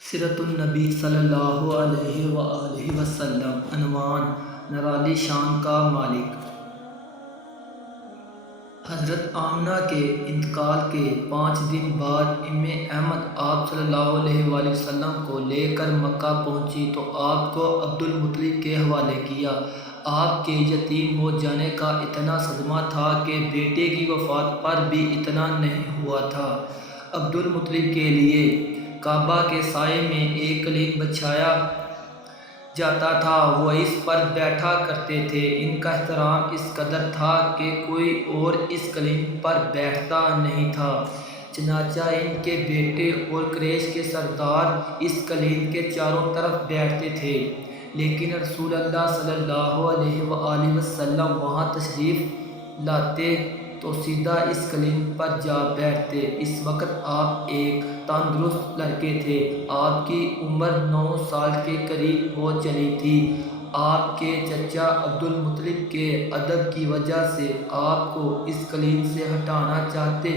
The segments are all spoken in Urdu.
سیرت النبی صلی اللہ علیہ وآلہ وسلم۔ عنوان: نرالی شان کا مالک۔ حضرت آمنہ کے انتقال کے 5 دن بعد ام احمد آپ صلی اللہ علیہ وآلہ وسلم کو لے کر مکہ پہنچی تو آپ کو عبدالمطلب کے حوالے کیا۔ آپ کے یتیم ہو جانے کا اتنا صدمہ تھا کہ بیٹے کی وفات پر بھی اتنا نہیں ہوا تھا۔ عبدالمطلب کے لیے کعبہ کے سائے میں ایک قلین بچھایا جاتا تھا، وہ اس پر بیٹھا کرتے تھے۔ ان کا احترام اس قدر تھا کہ کوئی اور اس قلین پر بیٹھتا نہیں تھا، چنانچہ ان کے بیٹے اور قریش کے سردار اس قلین کے چاروں طرف بیٹھتے تھے، لیکن رسول اللہ صلی اللہ علیہ وآلہ وسلم وہاں تشریف لاتے تو سیدھا اس قلین پر جا بیٹھتے۔ اس وقت آپ ایک تندرست لڑکے تھے، آپ کی عمر 9 سال کے قریب ہو چلی تھی۔ آپ کے چچا عبدالمطلب کے ادب کی وجہ سے آپ کو اس قلین سے ہٹانا چاہتے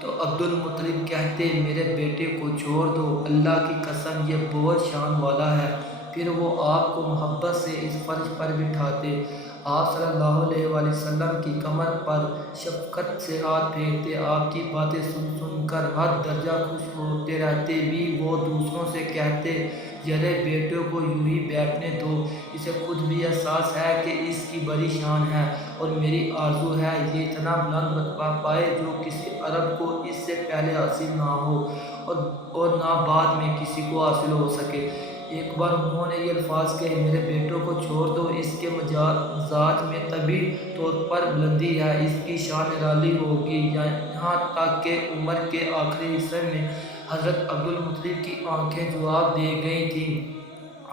تو عبدالمطلب کہتے، میرے بیٹے کو چھوڑ دو، اللہ کی قسم یہ بہت شان والا ہے۔ پھر وہ آپ کو محبت سے اس فرش پر بٹھاتے، آپ صلی اللہ علیہ وآلہ وسلم کی کمر پر شفقت سے ہاتھ پھیرتے، آپ کی باتیں سن سن کر ہر درجہ خوش ہوتے رہتے بھی وہ دوسروں سے کہتے، ذرا بیٹے کو یوں ہی بیٹھنے دو، اسے خود بھی احساس ہے کہ اس کی بڑی شان ہے، اور میری آرزو ہے یہ اتنا بلند رتبہ پائے جو کسی عرب کو اس سے پہلے حاصل نہ ہو اور نہ بعد میں کسی کو حاصل ہو سکے۔ ایک بار انہوں نے یہ الفاظ کہے، میرے بیٹے کو چھوڑ دو، اس کے مزاج میں طبعی طور پر بلندی ہے، اس کی شان نرالی ہوگی۔ یہاں تک کہ عمر کے آخری حصے میں حضرت عبدالمطلب کی آنکھیں جواب دے گئی تھیں،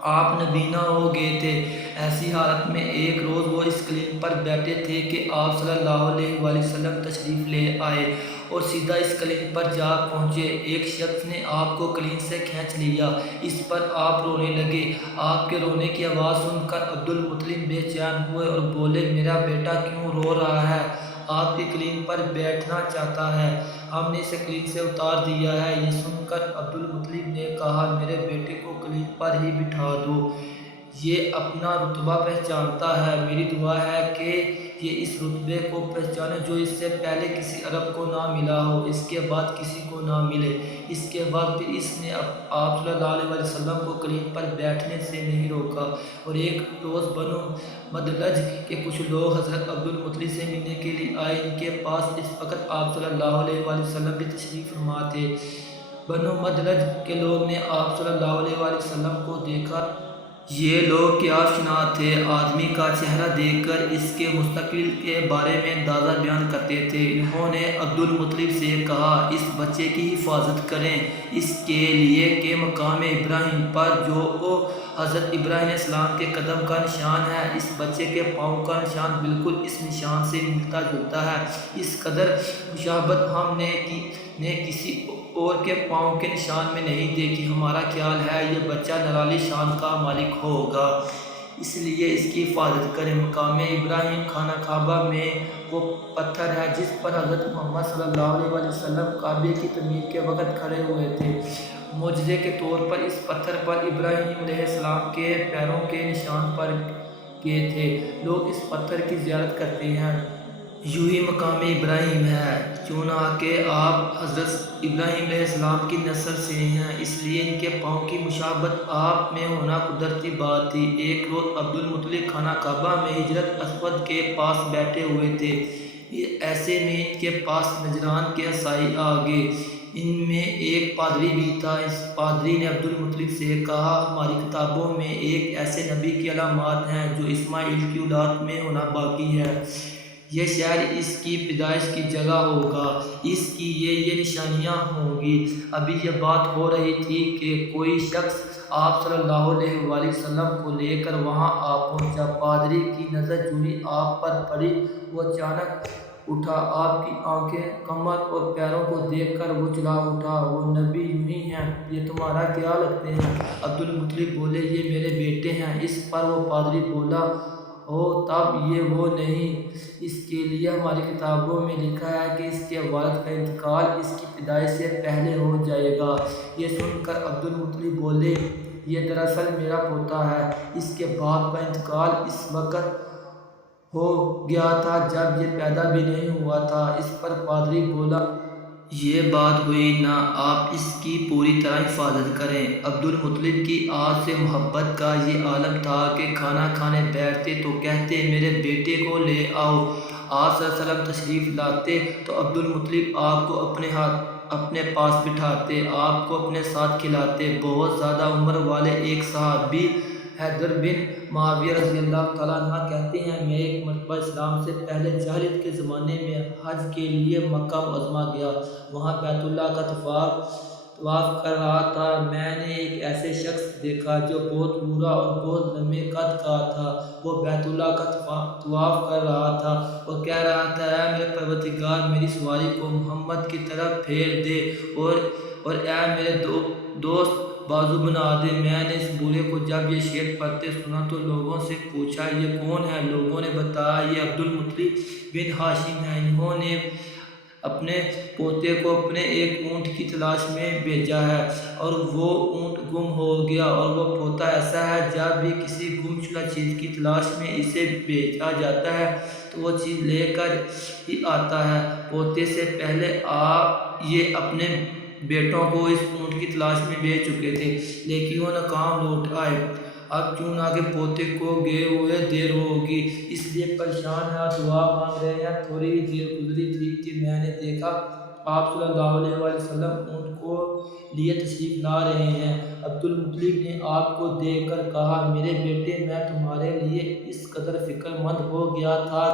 آپ نابینا ہو گئے تھے۔ ایسی حالت میں ایک روز وہ اس قلین پر بیٹھے تھے کہ آپ صلی اللہ علیہ وآلہ وسلم تشریف لے آئے اور سیدھا اس قلین پر جا پہنچے۔ ایک شخص نے آپ کو قلین سے کھینچ لیا، اس پر آپ رونے لگے۔ آپ کے رونے کی آواز سن کر عبدالمطلب بے چین ہوئے اور بولے، میرا بیٹا کیوں رو رہا ہے؟ آپ کی قلین پر بیٹھنا چاہتا ہے، ہم نے اسے قلین سے اتار دیا ہے۔ یہ سن کر عبدالمطلب نے کہا، میرے بیٹے کو قلین پر ہی بٹھا دو، یہ اپنا رتبہ پہچانتا ہے، میری دعا ہے کہ یہ اس رتبے کو پہچانے جو اس سے پہلے کسی عرب کو نہ ملا ہو، اس کے بعد کسی کو نہ ملے۔ اس کے بعد پھر اس نے آپ صلی اللہ علیہ وسلم کو قلین پر بیٹھنے سے نہیں روکا۔ اور ایک روز بنو مدلج کے کچھ لوگ حضرت عبدالمطلب سے ملنے کے لیے آئے، ان کے پاس اس وقت آپ صلی اللہ علیہ وسلم بھی تشریف فرما تھے۔ بنو مدلج کے لوگ نے آپ صلی اللہ علیہ وسلم کو دیکھا۔ یہ لوگ کیا شناخت تھے، آدمی کا چہرہ دیکھ کر اس کے مستقبل کے بارے میں اندازہ بیان کرتے تھے۔ انہوں نے عبدالمطلب سے کہا، اس بچے کی حفاظت کریں، اس کے لیے کہ مقام ابراہیم پر جو حضرت ابراہیم علیہ السلام کے قدم کا نشان ہے، اس بچے کے پاؤں کا نشان بالکل اس نشان سے ملتا جلتا ہے۔ اس قدر مشابہت ہم نے کسی اور کے پاؤں کے نشان میں نہیں دیکھی۔ ہمارا خیال ہے یہ بچہ نرالی شان کا مالک ہوگا، اس لیے اس کی حفاظت کریں۔ مقام ابراہیم خانہ کعبہ میں وہ پتھر ہے جس پر حضرت محمد صلی اللہ علیہ وسلم کعبے کی تعمیر کے وقت کھڑے ہوئے تھے۔ معجزے کے طور پر اس پتھر پر ابراہیم علیہ السلام کے پیروں کے نشان پڑ گئے تھے۔ لوگ اس پتھر کی زیارت کرتے ہیں۔ یوں ہی مقام ابراہیم ہے، چونکہ آپ حضرت ابراہیم علیہ السلام کی نسل سے ہیں، اس لیے ان کے پاؤں کی مشابہت آپ میں ہونا قدرتی بات تھی۔ ایک روز عبدالمطلب خانہ کعبہ میں حجرۃ اسود کے پاس بیٹھے ہوئے تھے، ایسے میں ان کے پاس نجران کے عیسائی آ گئے۔ ان میں ایک پادری بھی تھا۔ اس پادری نے عبدالمطلب سے کہا، ہماری کتابوں میں ایک ایسے نبی کی علامات ہیں جو اسماعیل کی اولاد میں ہونا باقی ہے، یہ شہر اس کی پیدائش کی جگہ ہوگا، اس کی یہ نشانیاں ہوں گی۔ ابھی یہ بات ہو رہی تھی کہ کوئی شخص آپ صلی اللہ علیہ وآلہ وسلم کو لے کر وہاں آ پہنچا۔ پادری کی نظر جو ہی آپ پر پڑی وہ اچانک اٹھا، آپ کی آنکھیں، کمر اور پیروں کو دیکھ کر وہ چلا اٹھا، وہ نبی یوں ہی ہیں، یہ تمہارا کیا لگتے ہیں؟ عبدالمطلب بولے، یہ میرے بیٹے ہیں۔ اس پر وہ پادری بولا، ہو تب یہ وہ نہیں، اس کے لیے ہماری کتابوں میں لکھا ہے کہ اس کے والد کا انتقال اس کی پیدائش سے پہلے ہو جائے گا۔ یہ سن کر عبد المطلب بولے، یہ دراصل میرا پوتا ہے، اس کے باپ کا انتقال اس وقت ہو گیا تھا جب یہ پیدا بھی نہیں ہوا تھا۔ اس پر پادری بولا، یہ بات ہوئی نا، آپ اس کی پوری طرح حفاظت کریں۔ عبد المطلب کی آج سے محبت کا یہ عالم تھا کہ کھانا کھانے بیٹھتے تو کہتے، میرے بیٹے کو لے آؤ۔ آپ صلی اللہ علیہ وسلم تشریف لاتے تو عبد المطلب آپ کو اپنے پاس بٹھاتے، آپ کو اپنے ساتھ کھلاتے۔ بہت زیادہ عمر والے ایک صحابی حیدر بن معاویہ رضی اللہ تعالیٰ عنہ کہتے ہیں، میں ایک مرتبہ اسلام سے پہلے جاہلیت کے زمانے میں حج کے لیے مکہ معظمہ گیا۔ وہاں بیت اللہ کا طواف کر رہا تھا۔ میں نے ایک ایسے شخص دیکھا جو بہت بوڑھا اور بہت لمبے قد کا تھا۔ وہ بیت اللہ کا طواف کر رہا تھا اور کہہ رہا تھا، اے میرے پروردگار، میری سواری کو محمد کی طرف پھیر دے اور اے میرے دوست بازو بنا دے۔ میں نے اس بوڑھے کو جب یہ شعر پڑھتے سنا تو لوگوں سے پوچھا، یہ کون ہے؟ لوگوں نے بتایا، یہ عبد المطلب بن ہاشم ہے، انہوں نے اپنے پوتے کو اپنے ایک اونٹ کی تلاش میں بھیجا ہے اور وہ اونٹ گم ہو گیا، اور وہ پوتا ایسا ہے جب بھی کسی گمشدہ چیز کی تلاش میں اسے بھیجا جاتا ہے تو وہ چیز لے کر ہی آتا ہے۔ پوتے سے پہلے یہ اپنے بیٹوں کو اس اونٹ کی تلاش میں بھیج چکے تھے لیکن وہ ناکام لوٹ آئے۔ اب چونکہ پوتے کو گئے ہوئے دیر ہوگی اس لیے پریشان ہیں اور دعا مانگ رہے ہیں۔ تھوڑی ہی دیر گزری تھی کہ میں نے دیکھا آپ صلی اللہ علیہ وسلم اونٹ کو لیے تشریف لا رہے ہیں۔ عبد المطلب نے آپ کو دیکھ کر کہا، میرے بیٹے، میں تمہارے لیے اس قدر فکر مند ہو گیا تھا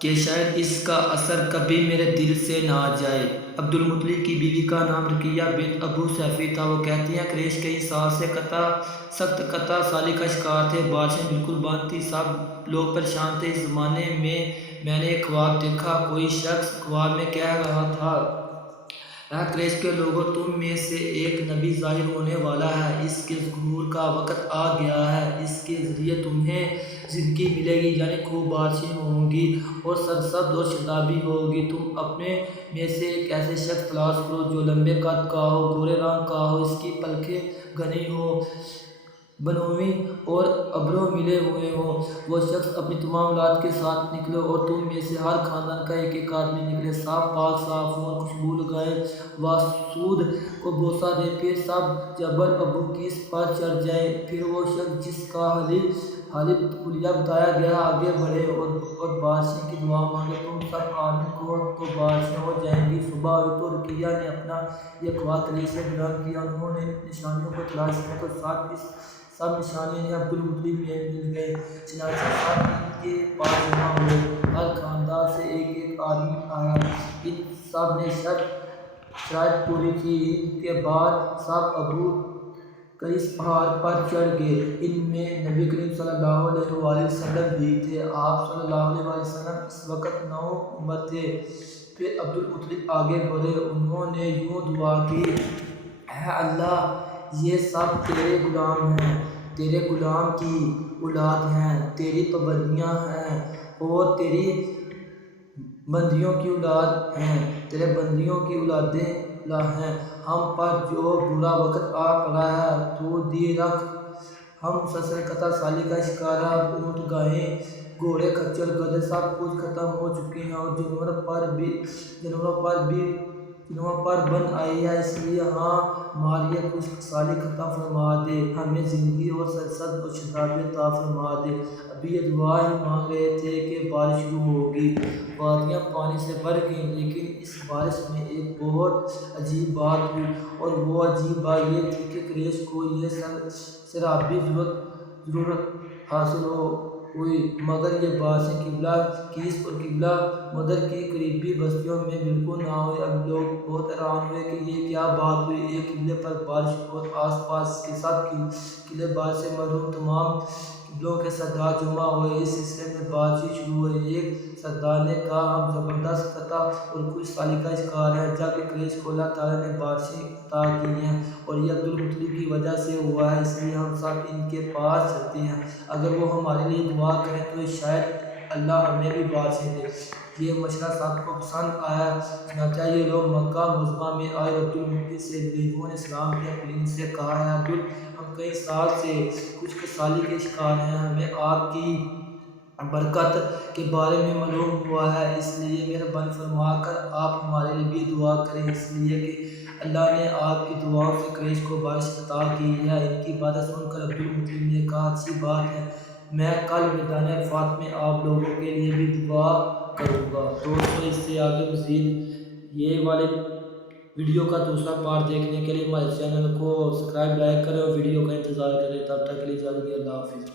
کہ شاید اس کا اثر کبھی میرے دل سے نہ جائے۔ عبد المطلب کی بیوی کا نام رقیہ بنت ابو سیفی تھا۔ وہ کہتی ہیں، قریش کئی سال سے سخت قطع سالی کا شکار تھے، بارشیں بالکل بند تھیں، سب لوگ پریشان تھے۔ اس زمانے میں نے ایک خواب دیکھا، کوئی شخص خواب میں کہہ رہا تھا، اے قریش کے لوگوں، تم میں سے ایک نبی ظاہر ہونے والا ہے، اس کے ظہور کا وقت آ گیا ہے، اس کے ذریعے تمہیں زندگی ملے گی، یعنی خوب بارشیں ہوں گی اور سرسبز اور شادابی ہوگی۔ تم اپنے میں سے ایک ایسے شخص تلاش کرو جو لمبے قد کا ہو، گورے رنگ کا ہو، اس کی پلکیں گھنی ہوں، بنوئی اور ابرو ملے ہوئے ہوں۔ وہ شخص اپنی تمام اولاد کے ساتھ نکلے اور تم میں سے ہر خاندان کا ایک ایک آدمی نکلے، سب پاک صاف ہوں اور خوشبو لگائے، واسود کو بوسہ دے، پھر سب جبل ابو قیس پر چڑھ جائیں۔ پھر وہ شخص جس کا حلیہ بتایا گیا آگے بڑھے اور بارشیں کی دعا مانگے، تم سب آمین کہو تو بارشیں ہو جائیں گی۔ صبح ہوئی تو رقیہ نے اپنا یہ خواب قریش سے بیان کیا۔ انہوں نے نشانیوں کو تلاش کیا تو سب نشانیاں عبد المطلب میں مل گئیں، چنانچہ سب ان کے پاس جمع ہوئے، ہر خاندان سے ایک ایک آدمی آیا۔ ان سب نے شرائط پوری کی۔ ان کے بعد سب ابو قیس پہاڑ پر چڑھ گئے۔ ان میں نبی کریم صلی اللہ علیہ وآلہ وسلم بھی تھے۔ آپ صلی اللہ علیہ وآلہ وسلم اس وقت نوعمر تھے۔ پھر عبد المطلب آگے بڑھے، انہوں نے یوں دعا کی، اے اللہ، یہ سب تیرے غلام ہیں، تیرے غلام کی اولاد ہیں، تیری پابندیاں ہیں اور تیری بندیوں کی اولاد ہیں، تیرے بندیوں کی اولادیں ہیں۔ ہم پر جو برا وقت آ پڑا ہے تو دی رکھ، ہم مسلسل قطع سالی کا شکار ہیں، اب اونٹ، گائیں، گھوڑے، کچر، گدھے سب کچھ ختم ہو چکے ہیں اور جانوروں پر بند آئی ہے، اس لیے ہماری یہ خشک سالی ختم فرما دے، ہمیں زندگی اور سرسبز اور شادابی عطا فرما دے۔ ابھی یہ دعا ہی مانگ رہے تھے کہ بارش شروع ہوگی۔ وادیاں پانی سے بھر گئیں، لیکن اس بارش میں ایک بہت عجیب بات ہوئی، اور وہ عجیب بات یہ تھی کہ قریش کو یہ سرابی ضرورت حاصل ہوئی، مگر یہ بارشیں قبلہ قیس اور قبلہ مدر کی قریبی بستیوں میں بالکل نہ ہوئی۔ اب لوگ بہت حیران ہوئے کہ یہ کیا بات ہوئی، ایک قبلے پر بارش اور آس پاس کے سب قلعے بارش سے محروم، تمام لوگوں کے سردار جمع ہوئے۔ اس سلسلے میں بات چیت شروع ہوئی۔ ایک سردار نے کہا ہم زبردست فتح اور خوش سالی کا شکار ہیں، جبکہ قریش کو اللہ تعالیٰ نے بارشیں عطا کی ہیں اور یہ عبدالمطلب کی وجہ سے ہوا ہے، اس لیے ہم سب ان کے پاس چلتے ہیں، اگر وہ ہمارے لیے دعا کریں تو شاید اللہ ہمیں بھی بارشیں دے۔ یہ مشورہ سب کو پسند آیا، چنانچہ یہ لوگ مکہ معظمہ میں آئے اور عبدالمطلب سے ملے۔ انہوں نے سلام کیا، پھر ان سے کہا اے عبد، ہم کئی سال سے خشک سالی کے شکار ہیں، ہمیں آپ کی برکت کے بارے میں معلوم ہوا ہے، اس لیے مہربانی فرما کر آپ ہمارے لیے بھی دعا کریں، اس لیے کہ اللہ نے آپ کی دعاؤں سے قریش کو بارش عطا کی ہے۔ ان کی باتیں سن کر عبدالمطلب نے کہا اچھی بات ہے، میں کل میدان عرفات میں آپ لوگوں کے لیے بھی دعا کروں گا۔ دوستو اس سے آگے مزید یہ والے ویڈیو کا دوسرا پارٹ دیکھنے کے لیے ہمارے چینل کو سبسکرائب لائک کریں اور ویڈیو کا انتظار کریں، تب تک کے لیے اجازت دیجیے، اللہ حافظ۔